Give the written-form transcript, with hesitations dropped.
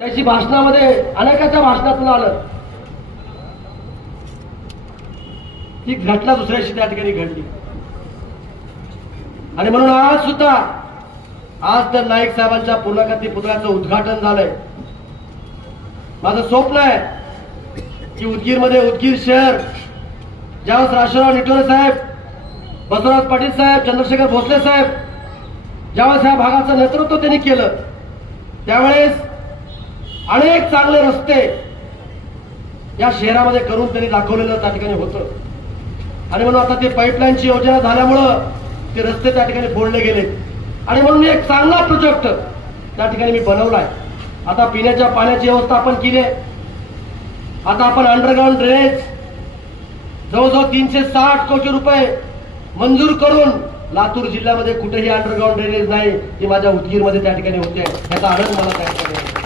त्याची भाषणामध्ये अनेकाच्या भाषणातून आलं ती घटना दुसऱ्याशी त्या ठिकाणी घडली आणि म्हणून आज सुद्धा आज तर नाईक साहेबांच्या पूर्णाकृती पुतळ्याचं उद्घाटन झालंय. माझं स्वप्न आहे की उदगीरमध्ये उदगीर शहर ज्यावेळेस राष्ट्रराव निटोरे साहेब, बसवराज पाटील साहेब, चंद्रशेखर भोसले साहेब ज्यावेळेस ह्या भागाचं नेतृत्व त्यांनी केलं त्यावेळेस अनेक चांगले रस्ते या शहरामध्ये करून त्यांनी दाखवलेलं त्या ठिकाणी होतं आणि म्हणून आता ते पाईपलाईनची योजना झाल्यामुळं ते रस्ते त्या ठिकाणी फोडले गेले आणि म्हणून एक चांगला प्रोजेक्ट त्या ठिकाणी मी बनवलाय. आता पिण्याच्या पाण्याची व्यवस्था आपण केली आहे. आता आपण अंडरग्राऊंड ड्रेनेज जवळजवळ 360 कोटी रुपये मंजूर करून लातूर जिल्ह्यामध्ये कुठेही अंडरग्राऊंड ड्रेनेज नाही, ती माझ्या उदगीरमध्ये त्या ठिकाणी होते. याचा आनंद मला त्या ठिकाणी